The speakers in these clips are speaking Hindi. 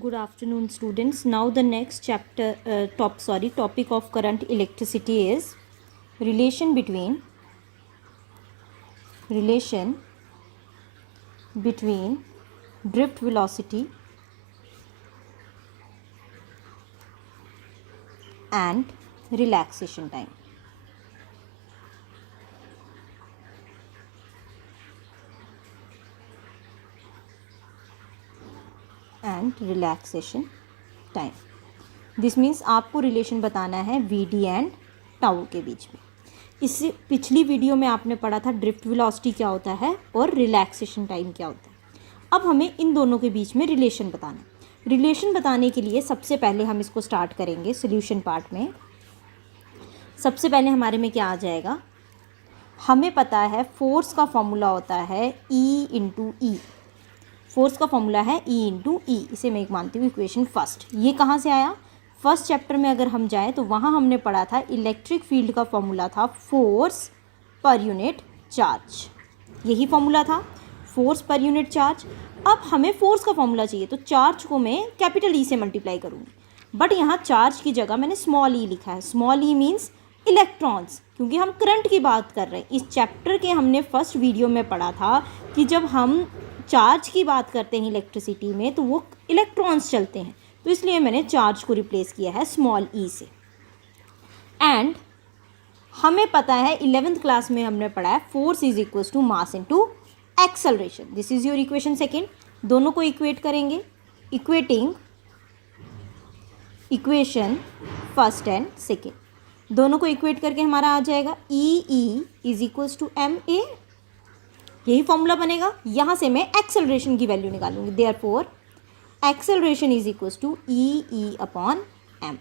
Good afternoon, students. Now the next topic of current electricity is relation between drift velocity and relaxation time. This means आपको रिलेशन बताना है वी डी एंड टाउ के बीच में। इससे पिछली वीडियो में आपने पढ़ा था ड्रिफ्ट वेलोसिटी क्या होता है और रिलैक्सेशन टाइम क्या होता है। अब हमें इन दोनों के बीच में रिलेशन बताना है। रिलेशन बताने के लिए सबसे पहले हम इसको स्टार्ट करेंगे सोल्यूशन पार्ट में। सबसे पहले हमारे में क्या आ जाएगा, हमें पता है फोर्स का फॉर्मूला होता है E इंटू ई। फोर्स का फॉर्मूला है E इंटू ई। इसे मैं एक मानती हूँ इक्वेशन फर्स्ट। ये कहाँ से आया, फर्स्ट चैप्टर में अगर हम जाएँ तो वहाँ हमने पढ़ा था इलेक्ट्रिक फील्ड का फॉर्मूला था फोर्स पर यूनिट चार्ज। यही फॉर्मूला था, फोर्स पर यूनिट चार्ज। अब हमें फोर्स का फॉर्मूला चाहिए तो चार्ज को मैं कैपिटल ई से मल्टीप्लाई करूँगी, बट यहाँ चार्ज की जगह मैंने स्मॉल ई लिखा है। स्मॉल ई मीन्स इलेक्ट्रॉन्स, क्योंकि हम करंट की बात कर रहे हैं। इस चैप्टर के हमने फर्स्ट वीडियो में पढ़ा था कि जब हम चार्ज की बात करते हैं इलेक्ट्रिसिटी में तो वो इलेक्ट्रॉन्स चलते हैं, तो इसलिए मैंने चार्ज को रिप्लेस किया है स्मॉल ई से। एंड हमें पता है 11th क्लास में हमने पढ़ा है force is equals to mass into acceleration. This is your equation second. दोनों को इक्वेट करेंगे, equating equation first and second. दोनों को इक्वेट करके हमारा आ जाएगा E is equals to M A. यही फॉर्मूला बनेगा। यहाँ से मैं एक्सेलरेशन की वैल्यू निकालूंगी। Therefore acceleration is equals to E upon M.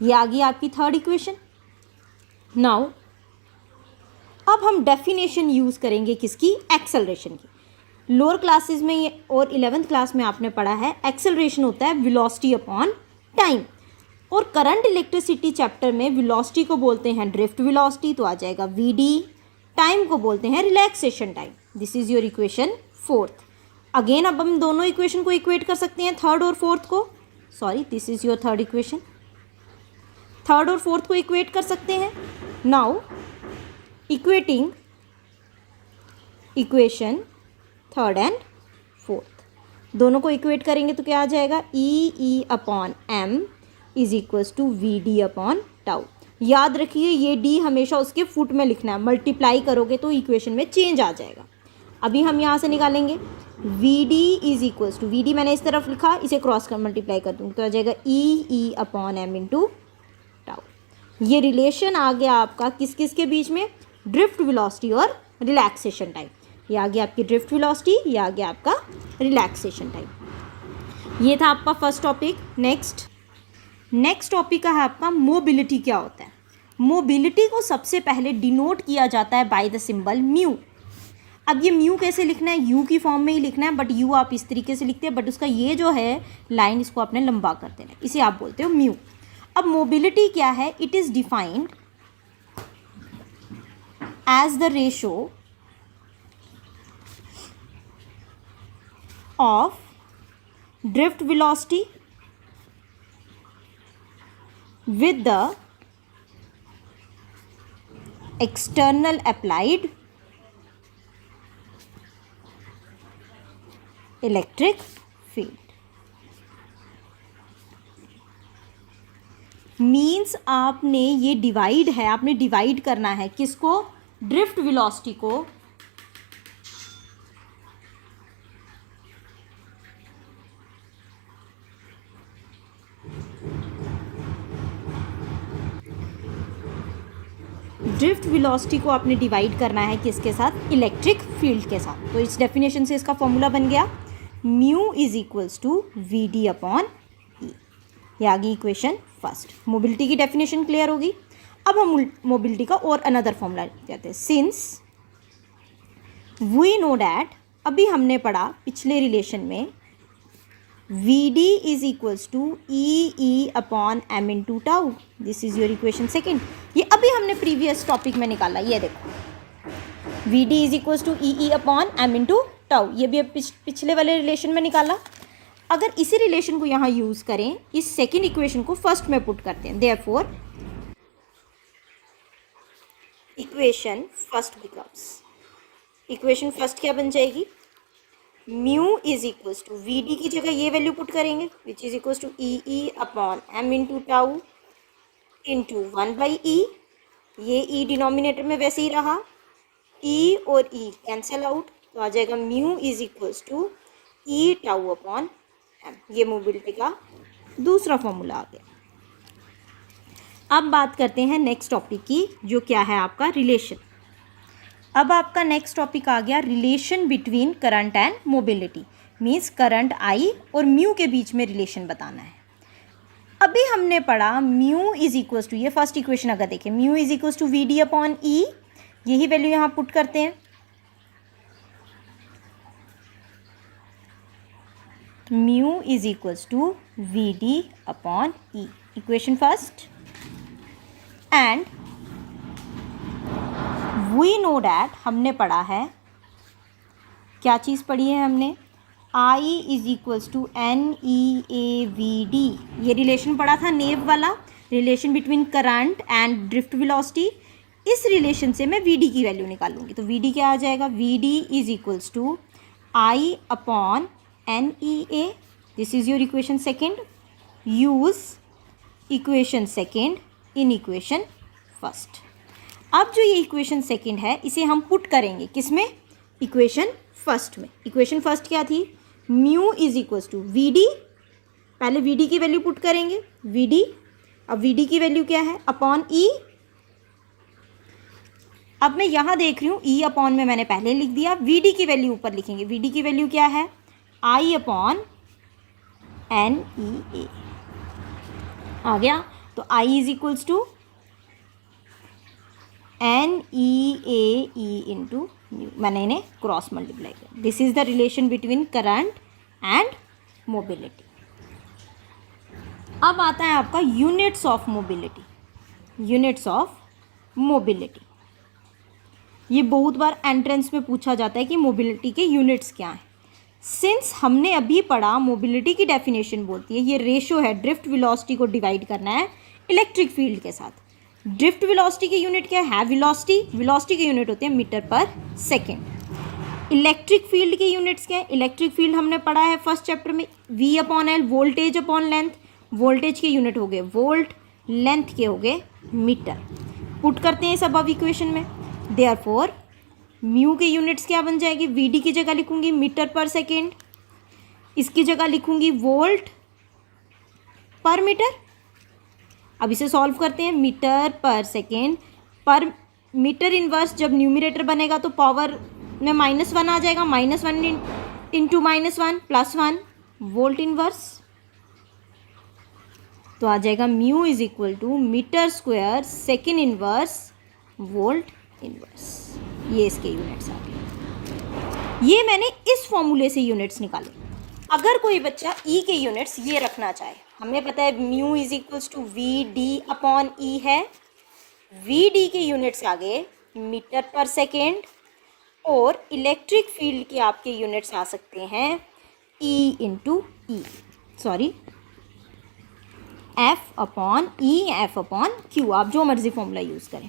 ये आ गई आपकी थर्ड इक्वेशन। नाउ अब हम डेफिनेशन यूज़ करेंगे किसकी, एक्सेलरेशन की। लोअर क्लासेस में ये और 11th क्लास में आपने पढ़ा है एक्सेलरेशन होता है वेलोसिटी अपॉन टाइम, और करंट इलेक्ट्रिसिटी चैप्टर में वेलोसिटी को बोलते हैं ड्रिफ्ट वेलोसिटी, तो आ जाएगा वी डी। टाइम को बोलते हैं relaxation time. This is your equation fourth. Again अब हम दोनों इक्वेशन को इक्वेट कर सकते हैं, थर्ड और फोर्थ को। Sorry, this is your third equation. Third और फोर्थ को इक्वेट कर सकते हैं। Now equating equation third and fourth, दोनों को इक्वेट करेंगे तो क्या आ जाएगा, E upon M is equals to V D upon tau. याद रखिए ये डी हमेशा उसके फुट में लिखना है, मल्टीप्लाई करोगे तो इक्वेशन में चेंज आ जाएगा। अभी हम यहाँ से निकालेंगे V D is equals to, V D मैंने इस तरफ लिखा, इसे क्रॉस कर मल्टीप्लाई कर दूँगी तो आ जाएगा E upon M into tau. ये रिलेशन आ गया आपका किस किस के बीच में, ड्रिफ्ट वेलोसिटी और रिलैक्सेशन टाइम। ये आ गया आपकी ड्रिफ्ट वेलोसिटी, ये आ गया आपका रिलैक्सेशन टाइम। ये था आपका फर्स्ट टॉपिक। नेक्स्ट टॉपिक का है आपका मोबिलिटी क्या होता है। मोबिलिटी को सबसे पहले डिनोट किया जाता है बाय द सिंबल म्यू। अब ये म्यू कैसे लिखना है, यू की फॉर्म में ही लिखना है, बट यू आप इस तरीके से लिखते हैं, बट उसका ये जो है लाइन इसको आपने लंबा कर देना है, इसे आप बोलते हो म्यू। अब मोबिलिटी क्या है, it is defined as the ratio of drift velocity with the external applied electric field। Means आपने ये डिवाइड है, आपने डिवाइड करना है किसको, ड्रिफ्ट वेलोसिटी को ड्रिफ्ट वेलोसिटी को आपने डिवाइड करना है किसके साथ, इलेक्ट्रिक फील्ड के साथ। तो इस डेफिनेशन से इसका फॉर्मूला बन गया mu is equals to V D upon E. ये आ गई इक्वेशन फर्स्ट। मोबिलिटी की डेफिनेशन क्लियर होगी। अब हम मोबिलिटी का और अनदर फॉर्मूला कहते हैं। सिंस वी नो डैट, अभी हमने पढ़ा पिछले रिलेशन में V D is equals to E upon M into tau. This is your equation second. ये अभी हमने प्रीवियस टॉपिक में निकाला, ये देखो V D is equals to E upon M into tau. ये भी अब पिछले वाले रिलेशन में निकाला। अगर इसी रिलेशन को यहाँ यूज़ करें, इस सेकेंड इक्वेशन को फर्स्ट में पुट करते हैं, therefore equation first becomes, equation first क्या बन जाएगी, mu is equals to V D की जगह ये वैल्यू पुट करेंगे which is equals to E upon M into tau into 1/e, ये ई डिनोमिनेटर में वैसे ही रहा, ई और ई कैंसिल आउट, तो आ जाएगा mu is equals to E tau upon M. ये मोबिलिटी का दूसरा फॉर्मूला आ गया। अब बात करते हैं नेक्स्ट टॉपिक की, जो क्या है आपका रिलेशन। अब आपका नेक्स्ट टॉपिक आ गया relation between current and mobility, means current I और म्यू के बीच में रिलेशन बताना है। अभी हमने पढ़ा म्यू इज इक्वल्स टू, ये फर्स्ट इक्वेशन अगर देखें, mu is equals to V D upon E, यही वैल्यू यहाँ पुट करते हैं, mu is equals to V D upon E, equation first, and we know that, हमने पढ़ा है, क्या चीज़ पढ़ी है हमने, I is equals to N E A V D, ये रिलेशन पढ़ा था नेव वाला, relation between current and drift velocity. इस रिलेशन से मैं वी डी की वैल्यू निकालूंगी, तो वी डी क्या आ जाएगा, V D is equals to I upon N E A, this is your equation second, use equation second in equation first. अब जो ये इक्वेशन सेकेंड है इसे हम पुट करेंगे किसमें, इक्वेशन फर्स्ट में। इक्वेशन फर्स्ट क्या थी, mu is equals to V D, पहले वी डी की वैल्यू पुट करेंगे, वी डी, अब वी डी की वैल्यू क्या है, अपॉन ई। अब मैं यहाँ देख रही हूँ ई अपॉन में मैंने पहले लिख दिया, वी डी की वैल्यू ऊपर लिखेंगे, वी डी की वैल्यू क्या है, आई अपॉन एन ई ए आ गया, तो I is equals to N E A E into mu, मैंने इन्हें क्रॉस मल्टीप्लाई किया। This is the relation between current and mobility. अब आता है आपका units of mobility, units of mobility. ये बहुत बार एंट्रेंस में पूछा जाता है कि मोबिलिटी के यूनिट्स क्या हैं। सिंस हमने अभी पढ़ा मोबिलिटी की डेफिनेशन बोलती है, ये रेशो है ड्रिफ्ट वेलोसिटी को डिवाइड करना है इलेक्ट्रिक फील्ड के साथ। ड्रिफ्ट वेलोसिटी के यूनिट क्या है, वेलोसिटी, वेलोसिटी के यूनिट होते हैं मीटर पर सेकेंड। इलेक्ट्रिक फील्ड के यूनिट्स क्या है, इलेक्ट्रिक फील्ड हमने पढ़ा है फर्स्ट चैप्टर में, V upon L, voltage upon length, voltage के यूनिट हो गए वोल्ट, लेंथ के हो गए मीटर। पुट करते हैं सब अब इक्वेशन में, देयरफॉर म्यू के यूनिट्स क्या बन जाएगी, वी डी की जगह लिखूंगी मीटर पर सेकेंड, इसकी जगह लिखूंगी वोल्ट पर मीटर। अब इसे सॉल्व करते हैं, मीटर पर सेकेंड पर मीटर इनवर्स, जब न्यूमरेटर बनेगा तो पावर में -1 आ जाएगा, -1 इंटू -1 +1 वोल्ट इनवर्स, तो आ जाएगा mu is equal to metre square second inverse volt inverse. ये इसके यूनिट्स आ गए। ये मैंने इस फॉर्मूले से यूनिट्स निकाले। अगर कोई बच्चा ई के यूनिट्स ये रखना चाहे, हमें पता है mu is equals to V D upon E है, वी डी के यूनिट्स आ गए मीटर पर सेकेंड, और इलेक्ट्रिक फील्ड के आपके यूनिट्स आ सकते हैं ई इंटू ई, सॉरी एफ अपॉन ई, एफ अपॉन क्यू, आप जो मर्जी फॉर्मूला यूज़ करें।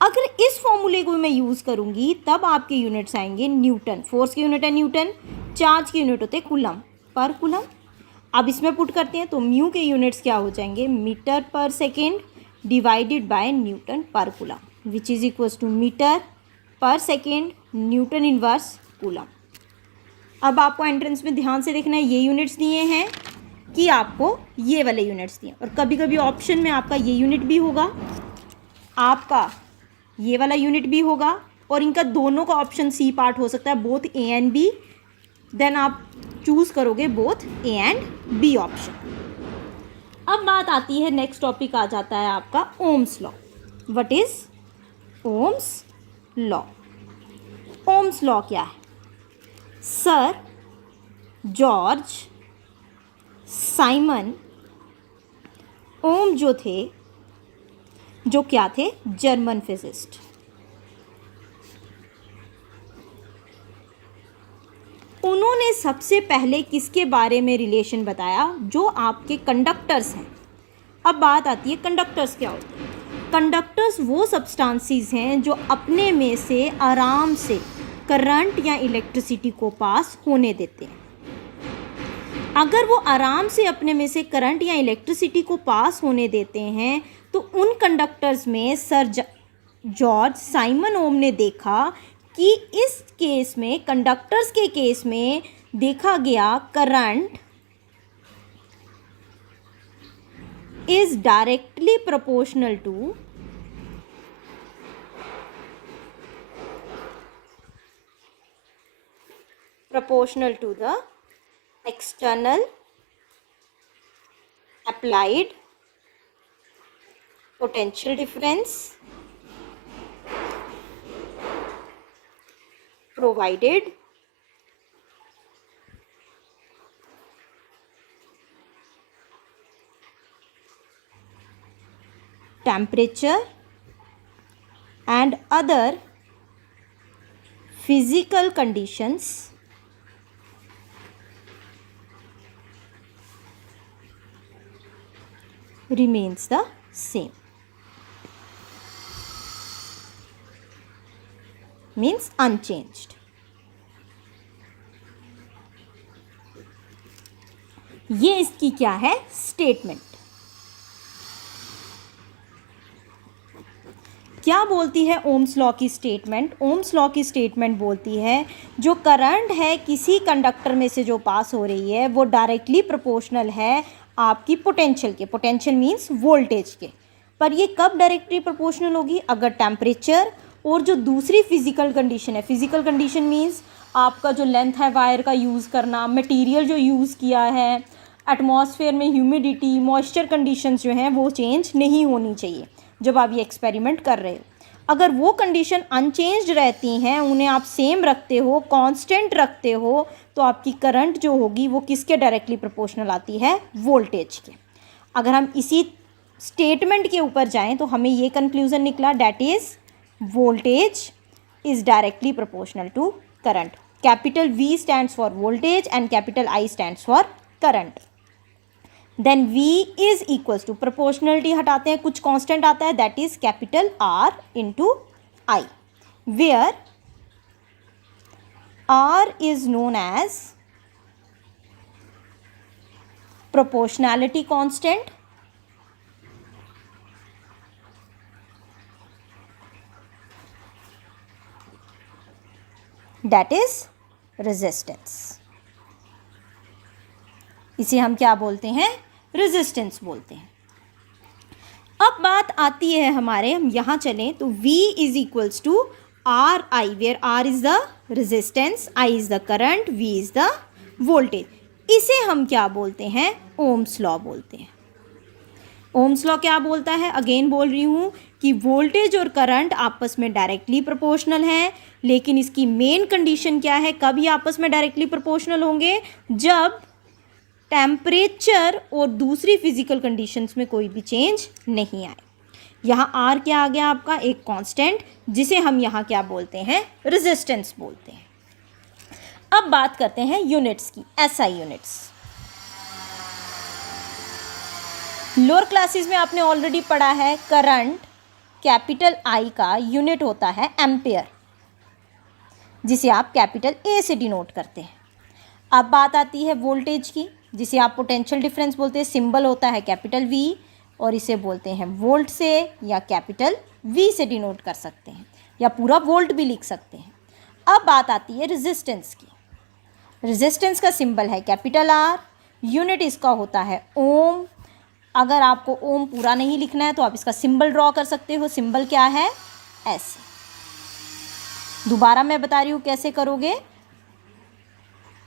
अगर इस फॉर्मूले को मैं यूज़ करूँगी तब आपके यूनिट्स आएंगे न्यूटन, फोर्स के यूनिट है न्यूटन, चार्ज के यूनिट होते हैं कूलम पर कूलम। अब इसमें पुट करते हैं तो म्यू के यूनिट्स क्या हो जाएंगे, मीटर पर सेकेंड डिवाइडेड बाय न्यूटन पर coulomb, which is equals to metre पर सेकेंड न्यूटन इनवर्स कूलम। अब आपको एंट्रेंस में ध्यान से देखना है, ये यूनिट्स दिए हैं कि आपको ये वाले यूनिट्स दिए, और कभी कभी ऑप्शन में आपका ये यूनिट भी होगा, आपका ये वाला यूनिट भी होगा, और इनका दोनों का ऑप्शन सी पार्ट हो सकता है, both A and B, then आप चूज़ करोगे both A and B option. अब बात आती है, नेक्स्ट टॉपिक आ जाता है आपका Ohm's law. What is Ohm's law? Ohm's law क्या है? सर जॉर्ज साइमन ओम जो थे, जो क्या थे, जर्मन फिजिस्ट। उन्होंने सबसे पहले किसके बारे में रिलेशन बताया? जो आपके कंडक्टर्स हैं। अब बात आती है कंडक्टर्स क्या होते हैं। कंडक्टर्स वो सब्सटेंसेस हैं जो अपने में से आराम से करंट या इलेक्ट्रिसिटी को पास होने देते हैं। अगर वो आराम से अपने में से करंट या इलेक्ट्रिसिटी को पास होने देते हैं तो उन कंडक्टर्स में सर जॉर्ज साइमन ओम ने देखा कि इस केस में, कंडक्टर्स के केस में देखा गया current is directly proportional to the external applied potential difference provided temperature and other physical conditions remains the same, means unchanged. ये इसकी क्या है? स्टेटमेंट। क्या बोलती है ओम्स लॉ की स्टेटमेंट? ओम्स लॉ की स्टेटमेंट बोलती है जो करंट है किसी कंडक्टर में से जो पास हो रही है वो डायरेक्टली प्रोपोर्शनल है आपकी पोटेंशियल के। पोटेंशियल मीन्स वोल्टेज के। पर ये कब डायरेक्टली प्रोपोर्शनल होगी? अगर टेम्परेचर और जो दूसरी फिजिकल कंडीशन है, फिजिकल कंडीशन मीन्स आपका जो लेंथ है वायर का यूज़ करना, मटेरियल जो यूज़ किया है, एटमॉस्फेयर में ह्यूमिडिटी, मॉइस्चर कंडीशंस जो हैं वो चेंज नहीं होनी चाहिए जब आप ये एक्सपेरिमेंट कर रहे हो। अगर वो कंडीशन अनचेंज्ड रहती हैं, उन्हें आप सेम रखते हो, कांस्टेंट रखते हो, तो आपकी करंट जो होगी वो किसके डायरेक्टली प्रोपोर्शनल आती है? वोल्टेज के। अगर हम इसी स्टेटमेंट के ऊपर जाएं तो हमें ये कंक्लूजन निकला, that is voltage is directly proportional to current. Capital V stands for voltage and capital I stands for current. Then V is equals to, proportionality हटाते हैं, कुछ कांस्टेंट आता है, that is capital R into I, where R is known as proportionality constant that is resistance. इसे हम क्या बोलते हैं? रेजिस्टेंस बोलते हैं। अब बात आती है हमारे, हम यहाँ चलें तो V is equals to R I, where R is the resistance, I is the current, V is the voltage. इसे हम क्या बोलते हैं? ओम्स लॉ बोलते हैं। ओम्स लॉ क्या बोलता है? अगेन बोल रही हूँ कि वोल्टेज और करंट आपस में डायरेक्टली प्रोपोर्शनल हैं, लेकिन इसकी मेन कंडीशन क्या है? कब ये आपस में डायरेक्टली प्रोपोर्शनल होंगे? जब टेम्परेचर और दूसरी फिजिकल कंडीशंस में कोई भी चेंज नहीं आए। यहाँ R क्या आ गया आपका? एक कांस्टेंट, जिसे हम यहाँ क्या बोलते हैं? रेजिस्टेंस बोलते हैं। अब बात करते हैं यूनिट्स की, SI यूनिट्स। लोअर क्लासेस में आपने ऑलरेडी पढ़ा है करंट कैपिटल I का यूनिट होता है एम्पेयर, जिसे आप कैपिटल A से डिनोट करते हैं। अब बात आती है वोल्टेज की, जिसे आप पोटेंशियल डिफरेंस बोलते हैं, सिंबल होता है कैपिटल V, और इसे बोलते हैं वोल्ट से या कैपिटल V से डिनोट कर सकते हैं, या पूरा वोल्ट भी लिख सकते हैं। अब बात आती है रेजिस्टेंस की। रेजिस्टेंस का सिंबल है कैपिटल R, यूनिट इसका होता है ओम। अगर आपको ओम पूरा नहीं लिखना है तो आप इसका सिंबल ड्रॉ कर सकते हो। सिंबल क्या है? ऐसे। दोबारा मैं बता रही हूँ कैसे करोगे,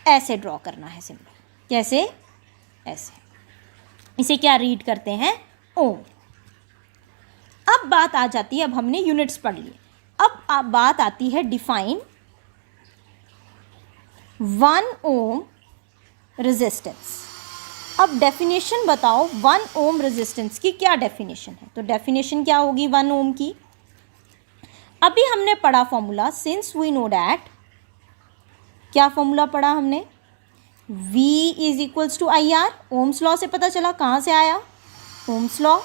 ऐसे ड्रॉ करना है सिंबल। कैसे? ऐसे। इसे क्या रीड करते हैं? ओम। अब बात आ जाती है, अब हमने यूनिट्स पढ़ लिए, अब बात आती है डिफाइन 1 ओम रेजिस्टेंस। अब डेफिनेशन बताओ 1 ओम रेजिस्टेंस की क्या डेफिनेशन है? तो डेफिनेशन क्या होगी 1 ओम की? अभी हमने पढ़ा formula, since we know that क्या फॉर्मूला पढ़ा हमने? V is equals to IR। Ohm's law से पता चला, कहाँ से आया? Ohm's law.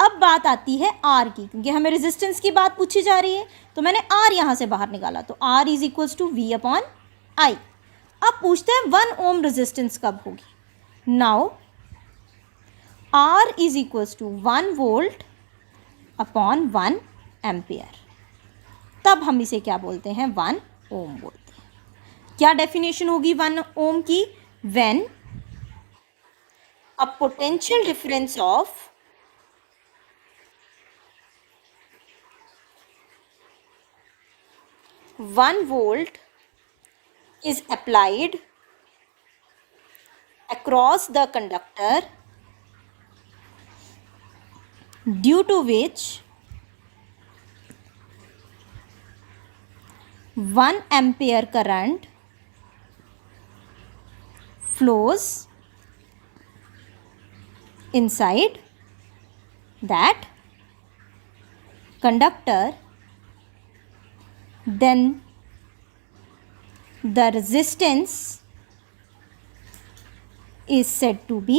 अब बात आती है R की, क्योंकि हमें रेजिस्टेंस की बात पूछी जा रही है, तो मैंने R यहाँ से बाहर निकाला, तो R is equals to V upon I। अब पूछते हैं 1 ओम रेजिस्टेंस कब होगी? Now R is equals to 1 volt upon 1 ampere, तब हम इसे क्या बोलते हैं? 1 ओम बोलते हैं। क्या डेफिनेशन होगी 1 ओम की? When a potential difference of 1 volt is applied across the conductor, due to which 1 ampere current flows inside that conductor, then the resistance is said to be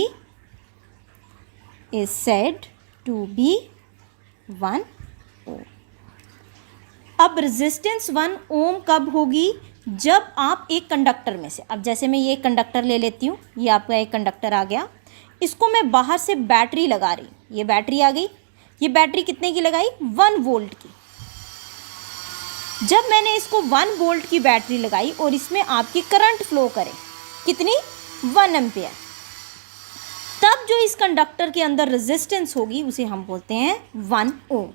1 ohm। अब रेजिस्टेंस 1 ओम कब होगी? जब आप एक कंडक्टर में से, अब जैसे मैं ये कंडक्टर ले लेती हूँ, ये आपका एक कंडक्टर आ गया, इसको मैं बाहर से बैटरी लगा रही, ये बैटरी आ गई, ये बैटरी कितने की लगाई? 1 वोल्ट की। जब मैंने इसको 1 वोल्ट की बैटरी लगाई और इसमें आपकी करंट फ्लो करे, कितनी? 1 एम्पियर, तब जो इस कंडक्टर के अंदर रेजिस्टेंस होगी उसे हम बोलते हैं 1 ओम।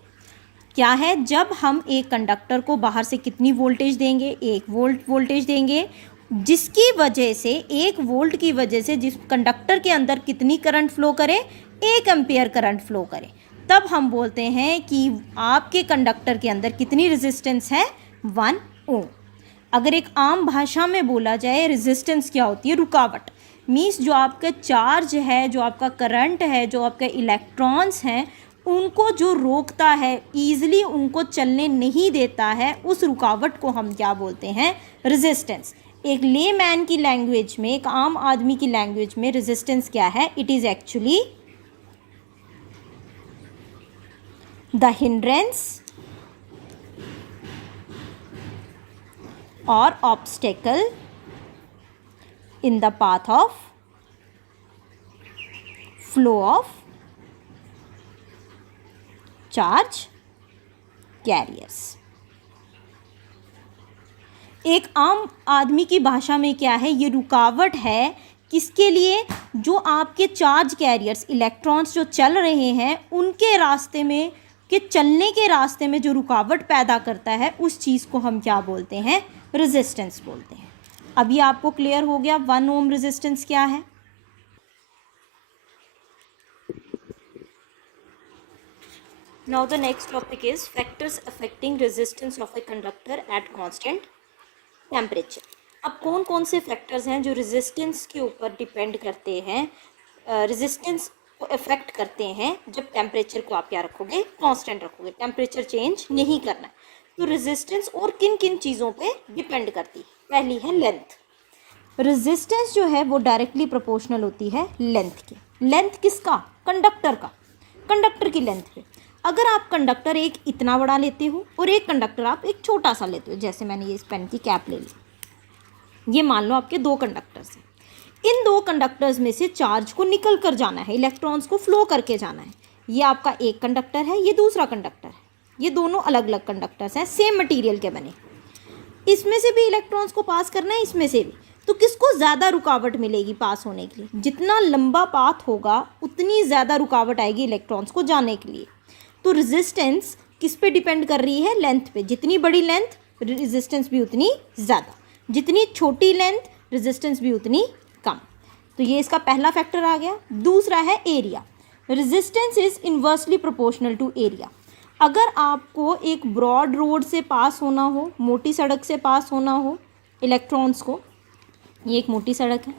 क्या है? जब हम एक कंडक्टर को बाहर से कितनी वोल्टेज देंगे? 1 वोल्ट वोल्टेज देंगे, जिसकी वजह से 1 वोल्ट की वजह से जिस कंडक्टर के अंदर कितनी करंट फ्लो करे? 1 एम्पियर करंट फ्लो करे, तब हम बोलते हैं कि आपके कंडक्टर के अंदर कितनी रेजिस्टेंस है? 1 ओम। अगर एक आम भाषा में बोला जाए, रेजिस्टेंस क्या होती है? रुकावट। मीन्स जो आपका चार्ज है, जो आपका करंट है, जो आपके इलेक्ट्रॉन्स हैं, उनको जो रोकता है, ईजिली उनको चलने नहीं देता है, उस रुकावट को हम क्या बोलते हैं? रेजिस्टेंस। एक लेमैन की लैंग्वेज में, एक आम आदमी की लैंग्वेज में रेजिस्टेंस क्या है? It is actually the hindrance or obstacle in the path of flow of charge carriers। एक आम आदमी की भाषा में क्या है? ये रुकावट है, किसके लिए? जो आपके चार्ज कैरियर्स, इलेक्ट्रॉन्स जो चल रहे हैं, उनके रास्ते में, के चलने के रास्ते में जो रुकावट पैदा करता है, उस चीज़ को हम क्या बोलते हैं? रेजिस्टेंस बोलते हैं। अभी आपको क्लियर हो गया 1 ओम रेजिस्टेंस क्या है? Now the next topic is factors affecting resistance of a conductor at constant temperature. अब कौन कौन से फैक्टर्स हैं जो रेजिस्टेंस के ऊपर डिपेंड करते हैं, रेजिस्टेंस को अफेक्ट करते हैं जब टेम्परेचर को आप क्या रखोगे? कांस्टेंट रखोगे, टेम्परेचर चेंज नहीं करना है। तो रेजिस्टेंस और किन किन चीज़ों पे डिपेंड करती है? पहली है लेंथ। रेजिस्टेंस जो है वो डायरेक्टली प्रोपोर्शनल होती है लेंथ की। लेंथ किसका? कंडक्टर का, कंडक्टर की लेंथ पे। अगर आप कंडक्टर एक इतना बड़ा लेते हो और एक कंडक्टर आप एक छोटा सा लेते हो, जैसे मैंने ये इस पेन की कैप ले ली, ये मान लो आपके 2 कंडक्टर्स हैं, इन 2 कंडक्टर्स में से चार्ज को निकल कर जाना है, इलेक्ट्रॉन्स को फ्लो करके जाना है। ये आपका एक कंडक्टर है, ये दूसरा कंडक्टर है, ये दोनों अलग अलग कंडक्टर्स हैं, सेम मटेरियल के बने। इसमें से भी इलेक्ट्रॉन्स को पास करना है, इसमें से भी। तो किसको ज़्यादा रुकावट मिलेगी पास होने के लिए? जितना लंबा पाथ होगा उतनी ज़्यादा रुकावट आएगी इलेक्ट्रॉन्स को जाने के लिए। तो रेजिस्टेंस किस पे डिपेंड कर रही है? लेंथ पे। जितनी बड़ी लेंथ, रेजिस्टेंस भी उतनी ज़्यादा, जितनी छोटी लेंथ, रेजिस्टेंस भी उतनी कम। तो ये इसका पहला फैक्टर आ गया। दूसरा है area. Resistance is inversely proportional to area. अगर आपको एक ब्रॉड रोड से पास होना हो, मोटी सड़क से पास होना हो इलेक्ट्रॉन्स को, ये एक मोटी सड़क है,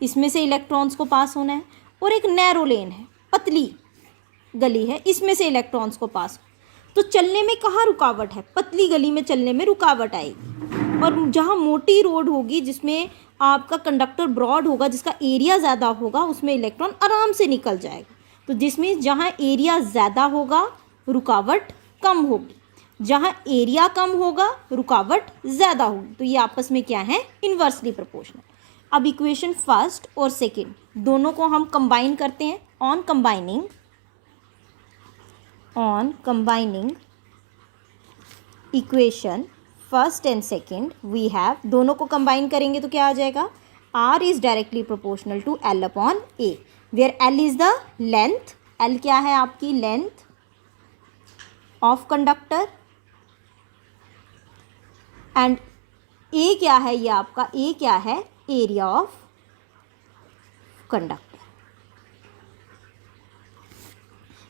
इसमें से इलेक्ट्रॉन्स को पास होना है, और एक नैरो लेन है, पतली गली है, इसमें से इलेक्ट्रॉन्स को पास हो, तो चलने में कहाँ रुकावट है, पतली गली में चलने में रुकावट आएगी। और जहाँ मोटी रोड होगी जिसमें आपका कंडक्टर ब्रॉड होगा, जिसका एरिया ज़्यादा होगा, उसमें इलेक्ट्रॉन आराम से निकल जाएगा। तो जिसमें जहाँ एरिया ज़्यादा होगा रुकावट कम होगी, जहाँ एरिया कम होगा रुकावट ज़्यादा होगी। तो ये आपस में क्या है, इन्वर्सली प्रोपोर्शनल। अब इक्वेशन फर्स्ट और सेकेंड दोनों को हम कंबाइन करते हैं। On combining equation first and second we have, दोनों को कंबाइन करेंगे तो क्या आ जाएगा, R is directly proportional to L upon A, where L is the length, L क्या है आपकी length of conductor, and A क्या है, ये आपका A क्या है, एरिया ऑफ कंडक्टर।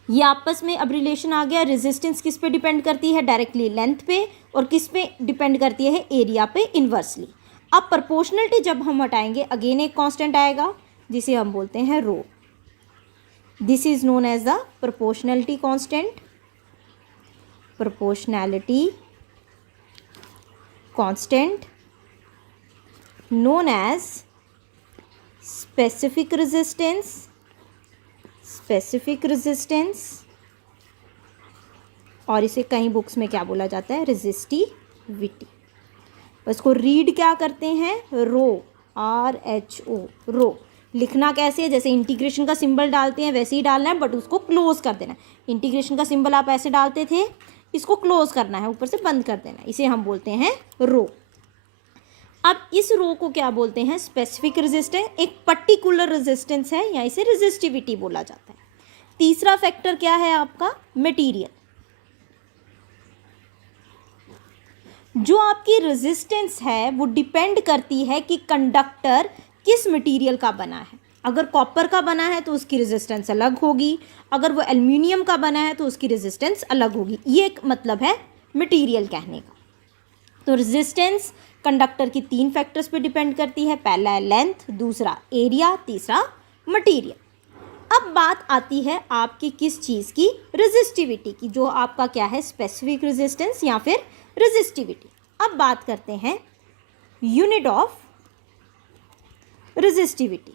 ये आपस में अब रिलेशन आ गया। रेजिस्टेंस किस पे डिपेंड करती है, डायरेक्टली लेंथ पे, और किस पे डिपेंड करती है, एरिया पे इन्वर्सली। अब प्रोपोर्शनलिटी जब हम हटाएंगे अगेन एक कांस्टेंट आएगा जिसे हम बोलते हैं rho. This is known as the proportionality constant, proportionality constant known as specific resistance, और इसे कई बुक्स में क्या बोला जाता है, रेजिस्टिविटी। इसको रीड क्या करते हैं, रो, RHO, रो। लिखना कैसे है, जैसे इंटीग्रेशन का सिंबल डालते हैं वैसे ही डालना है, बट उसको क्लोज कर देना है। इंटीग्रेशन का सिंबल आप ऐसे डालते थे, इसको क्लोज करना है, ऊपर से बंद कर देना है, इसे हम बोलते हैं रो। अब इस रो को क्या बोलते हैं, स्पेसिफिक रेजिस्टेंस, एक पर्टिकुलर रेजिस्टेंस है, या इसे रेजिस्टिविटी बोला जाता है। तीसरा फैक्टर क्या है आपका, मटेरियल। जो आपकी रेजिस्टेंस है वो डिपेंड करती है कि कंडक्टर किस मटेरियल का बना है। अगर कॉपर का बना है तो उसकी रेजिस्टेंस अलग होगी, अगर वो एल्युमिनियम का बना है तो उसकी रेजिस्टेंस अलग होगी। ये एक मतलब है मटेरियल कहने का। तो रेजिस्टेंस कंडक्टर की 3 फैक्टर्स पे डिपेंड करती है, पहला है लेंथ, दूसरा एरिया, तीसरा मटेरियल। अब बात आती है आपकी किस चीज़ की, रेजिस्टिविटी की, जो आपका क्या है, स्पेसिफिक रेजिस्टेंस या फिर रेजिस्टिविटी। अब बात करते हैं यूनिट ऑफ रेजिस्टिविटी।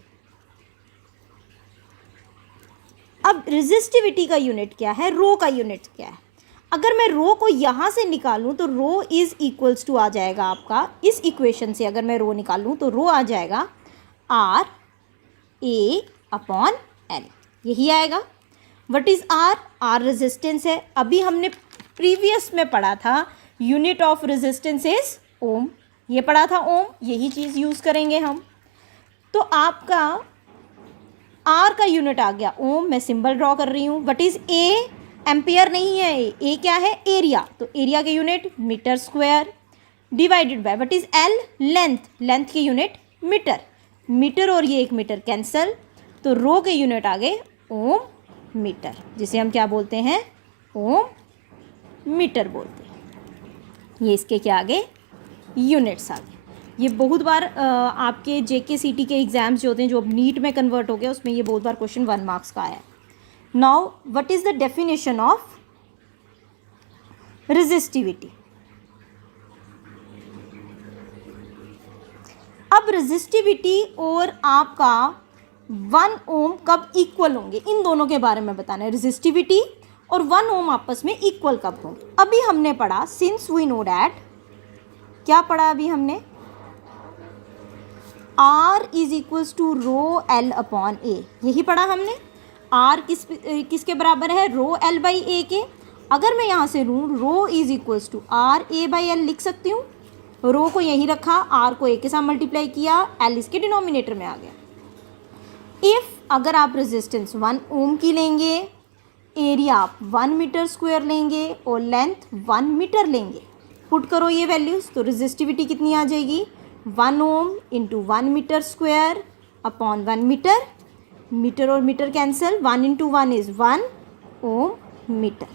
अब रेजिस्टिविटी का यूनिट क्या है, रो का यूनिट क्या है। अगर मैं रो को यहाँ से निकालूँ तो रो इज़ इक्वल्स टू आ जाएगा आपका, इस इक्वेशन से अगर मैं रो निकालूँ तो रो आ जाएगा RA अपॉन L, यही आएगा। What is R, R resistance है। अभी हमने प्रीवियस में पढ़ा था यूनिट ऑफ रेजिस्टेंस इज ओम, ये पढ़ा था ओम, यही चीज़ यूज़ करेंगे हम। तो आपका R का यूनिट आ गया ओम, मैं सिंबल ड्रॉ कर रही हूँ। व्हाट इज़ A, एम्पियर नहीं है, ए क्या है, एरिया, तो एरिया के unit metre square, divided by what is L, length, length के यूनिट मीटर, मीटर और ये 1 मीटर कैंसल, तो रो के यूनिट आ गए ओम मीटर, जिसे हम क्या बोलते हैं, ओम मीटर बोलते हैं। ये इसके क्या आ गए, यूनिट्स आ गए। ये बहुत बार आपके JKCT के एग्जाम्स जो होते हैं, जो अब नीट में कन्वर्ट हो गया, उसमें ये बहुत बार क्वेश्चन 1 मार्क्स का आया है। Now, what is the definition of resistivity? अब रेजिस्टिविटी और आपका 1 ओम कब इक्वल होंगे, इन दोनों के बारे में बताना है। रेजिस्टिविटी और 1 ओम आपस में इक्वल कब होंगे। अभी हमने पढ़ा, सिंस वी नो डैट, क्या पढ़ा अभी हमने, R is equals to rho L upon A, यही पढ़ा हमने। R किसके बराबर है, रो L बाई A के। अगर मैं यहाँ से लूँ rho is equals to R A by L लिख सकती हूँ। रो को यहीं रखा, R को A के साथ मल्टीप्लाई किया, L इसके डिनोमिनेटर में आ गया। इफ़ अगर आप रेजिस्टेंस 1 ओम की लेंगे, एरिया आप 1 मीटर स्क्वायर लेंगे और लेंथ 1 मीटर लेंगे, पुट करो ये वैल्यूज़, तो रेजिस्टिविटी कितनी आ जाएगी, 1 ohm into 1 metre square upon 1 metre, metre और metre cancel, 1 into 1 is 1 ohm metre.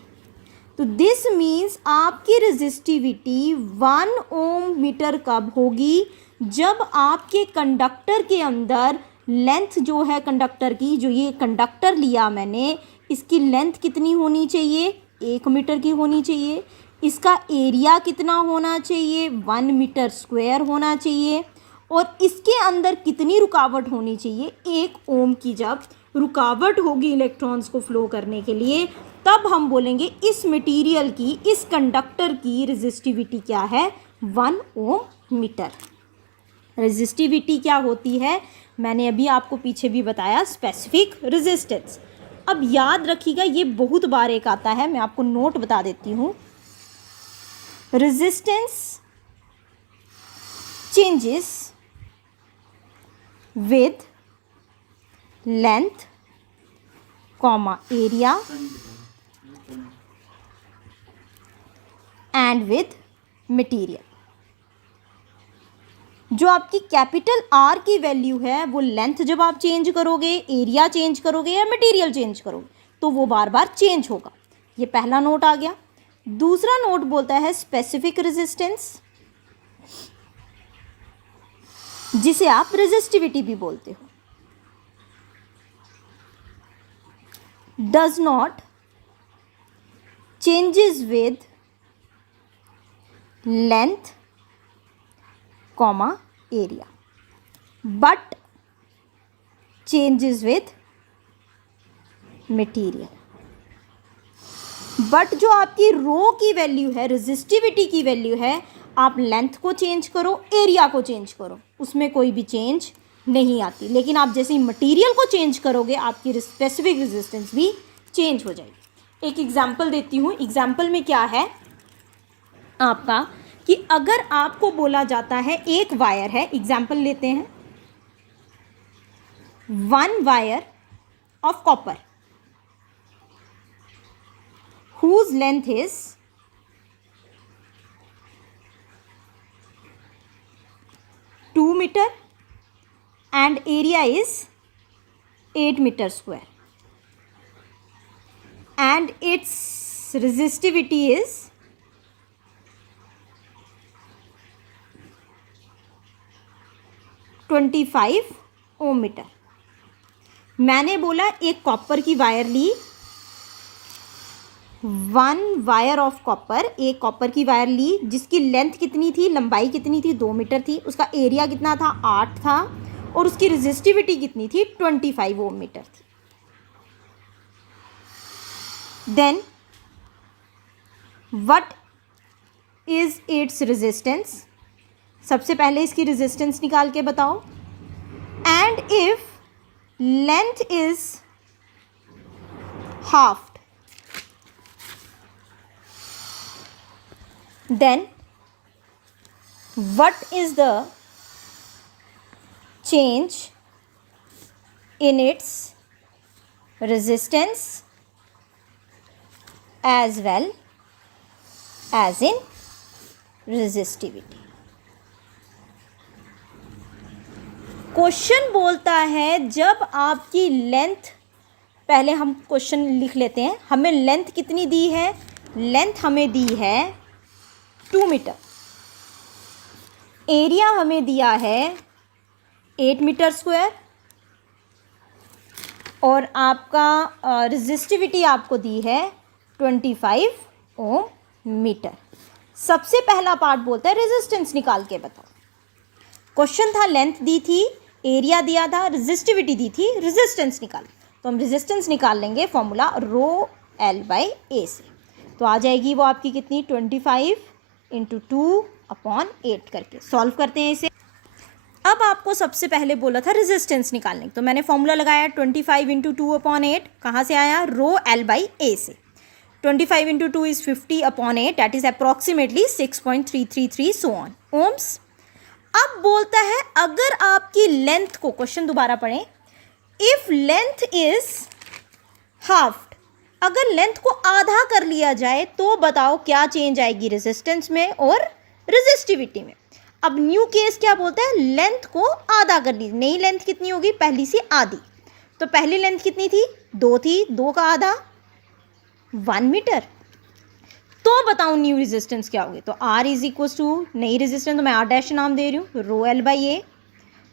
तो दिस मीन्स आपकी रेजिस्टिविटी 1 ओम मीटर कब होगी, जब आपके कंडक्टर के अंदर लेंथ जो है कंडक्टर की, जो ये कंडक्टर लिया मैंने, इसकी लेंथ कितनी होनी चाहिए, 1 मीटर की होनी चाहिए, इसका एरिया कितना होना चाहिए, 1 मीटर स्क्वायर होना चाहिए, और इसके अंदर कितनी रुकावट होनी चाहिए, 1 ओम की। जब रुकावट होगी इलेक्ट्रॉन्स को फ्लो करने के लिए, तब हम बोलेंगे इस मटेरियल की, इस कंडक्टर की रेजिस्टिविटी क्या है, 1 ओम मीटर। रेजिस्टिविटी क्या होती है, मैंने अभी आपको पीछे भी बताया, स्पेसिफिक रेजिस्टेंस। अब याद रखिएगा, ये बहुत बार एक आता है, मैं आपको नोट बता देती हूँ। Resistance changes with length comma area and with material. जो आपकी कैपिटल आर की वैल्यू है, वो लेंथ जब आप चेंज करोगे, एरिया चेंज करोगे या मटेरियल चेंज करोगे, तो वो बार बार चेंज होगा। ये पहला नोट आ गया। दूसरा नोट बोलता है स्पेसिफिक रेजिस्टेंस, जिसे आप रेजिस्टिविटी भी बोलते हो। Does not changes with length comma area but changes with material. But जो आपकी रो की वैल्यू है, रेजिस्टिविटी की वैल्यू है, आप लेंथ को चेंज करो, एरिया को चेंज करो, उसमें कोई भी चेंज नहीं आती। लेकिन आप जैसे ही मटेरियल को चेंज करोगे, आपकी स्पेसिफिक रेजिस्टेंस भी चेंज हो जाएगी। एक एग्जांपल देती हूँ। एग्जांपल में क्या है आपका, कि अगर आपको बोला जाता है एक वायर है, एग्जांपल लेते हैं, 1 wire of copper whose length is 2 meter and area is 8 meter square and its resistivity is 25 ohm metre. मैंने बोला एक कॉपर की वायर ली, 1 वायर ऑफ कॉपर, एक कॉपर की वायर ली, जिसकी लेंथ कितनी थी, लंबाई कितनी थी, 2 मीटर थी, उसका एरिया कितना था, 8 था, और उसकी रेजिस्टिविटी कितनी थी, 25 ओम मीटर थी। Then what is its resistance, सबसे पहले इसकी रेजिस्टेंस निकाल के बताओ। And if length is half, then what is the change in its resistance as well as in resistivity। Question बोलता है जब आपकी लेंथ, पहले हम क्वेश्चन लिख लेते हैं, हमें लेंथ कितनी दी है, लेंथ हमें दी है 2 मीटर, एरिया हमें दिया है 8 मीटर स्क्वायर, और आपका रेजिस्टिविटी आपको दी है 25 ओम मीटर। सबसे पहला पार्ट बोलता है रेजिस्टेंस निकाल के बताओ। क्वेश्चन था लेंथ दी थी, एरिया दिया था, रेजिस्टिविटी दी थी, रेजिस्टेंस निकाल, तो हम रेजिस्टेंस निकाल लेंगे formula rho L by A से। तो आ जाएगी वो आपकी कितनी, 25 इंटू 2/8 करके सॉल्व करते हैं इसे। अब आपको सबसे पहले बोला था रेजिस्टेंस निकालने, तो मैंने फॉर्मूला लगाया 25 इंटू 2/8, कहाँ से आया, रो एल बाई ए से। 25 into 2 is 50/8, that is approximately 6.333 so on ohms. अब बोलता है अगर आपकी लेंथ को, क्वेश्चन दोबारा पढ़ें, इफ लेंथ इज हाफ, अगर लेंथ को आधा कर लिया जाए तो बताओ क्या चेंज आएगी रेजिस्टेंस में और रेजिस्टिविटी में। अब न्यू केस क्या बोलता है, लेंथ को आधा कर ली, नई लेंथ कितनी होगी, पहली से आधी, तो पहली लेंथ कितनी थी, 2 थी, 2 का आधा 1 मीटर, तो बताओ न्यू रेजिस्टेंस क्या होगी। तो R इज इक्वल टू नई रेजिस्टेंस, तो मैं R डैश नाम दे रही हूँ, रो एल बाई ए,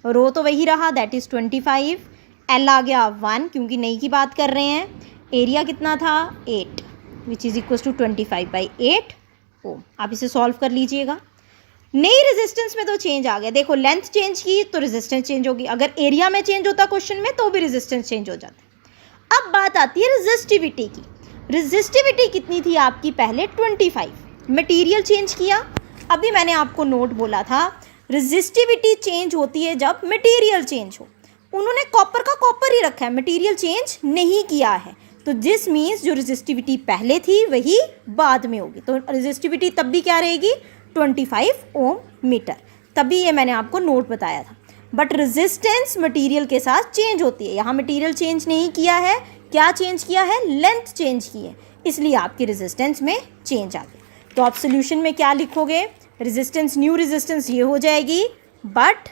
रो तो वही रहा दैट इज़ 25, एल आ गया 1 क्योंकि नई की बात कर रहे हैं, एरिया कितना था 8, विच इज़ इक्वल टू 25/8 ओम। आप इसे सॉल्व कर लीजिएगा। नई रेजिस्टेंस में तो चेंज आ गया, देखो लेंथ चेंज की तो रेजिस्टेंस चेंज होगी, अगर एरिया में चेंज होता क्वेश्चन में तो भी रेजिस्टेंस चेंज हो जाता। अब बात आती है रेजिस्टिविटी की। रेजिस्टिविटी कितनी थी आपकी पहले 25, मटेरियल चेंज किया। अभी मैंने आपको नोट बोला था रेजिस्टिविटी चेंज होती है जब मटेरियल चेंज हो। उन्होंने कॉपर का कॉपर ही रखा है, मटेरियल चेंज नहीं किया है, तो दिस मीन्स जो रेजिस्टिविटी पहले थी वही बाद में होगी। तो रेजिस्टिविटी तब भी क्या रहेगी 25 ओम मीटर, तभी ये मैंने आपको नोट बताया था। बट रेजिस्टेंस मटेरियल के साथ चेंज होती है, यहाँ मटेरियल चेंज नहीं किया है, क्या चेंज किया है, लेंथ चेंज की है, इसलिए आपकी रेजिस्टेंस में चेंज आ गया। तो आप सोल्यूशन में क्या लिखोगे, रेजिस्टेंस न्यू रेजिस्टेंस ये हो जाएगी, बट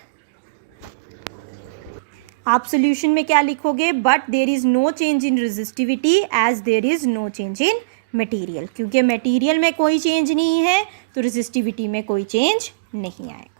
आप सोल्यूशन में क्या लिखोगे, but there is no change in resistivity as there is no change in material, क्योंकि मटेरियल में कोई चेंज नहीं है तो रेजिस्टिविटी में कोई चेंज नहीं आएगा।